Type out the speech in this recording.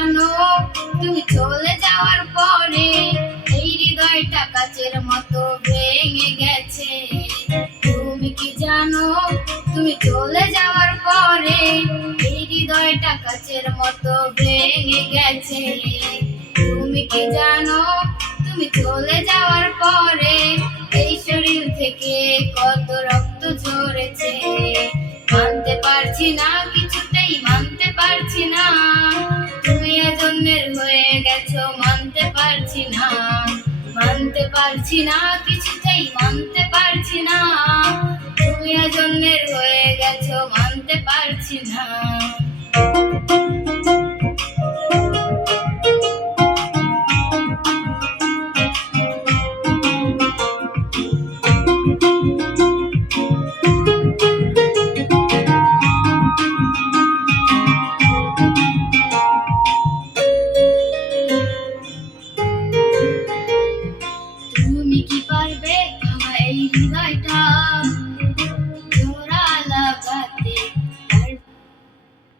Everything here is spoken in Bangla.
জানো, তুমি চলে যাওয়ার পরে এই হৃদয়টা কাচের মতো ভেঙে গেছে। তুমি কি জানো, তুমি চলে যাওয়ার পরে এই হৃদয়টা কাচের মতো ভেঙে গেছে। তুমি কি জানো, তুমি চলে যাওয়ার পরে এই শরীর থেকে কত রক্ত ঝরেছে। মানতে পারছি না, কিছুতেই মানতে পারছি না। পারছি না, মানতে পারছি না, কিছুতেই মানতে পারছি না। তুমি এজন্যের হয়ে গেছো, মানতে পারছি না। জায়গাটা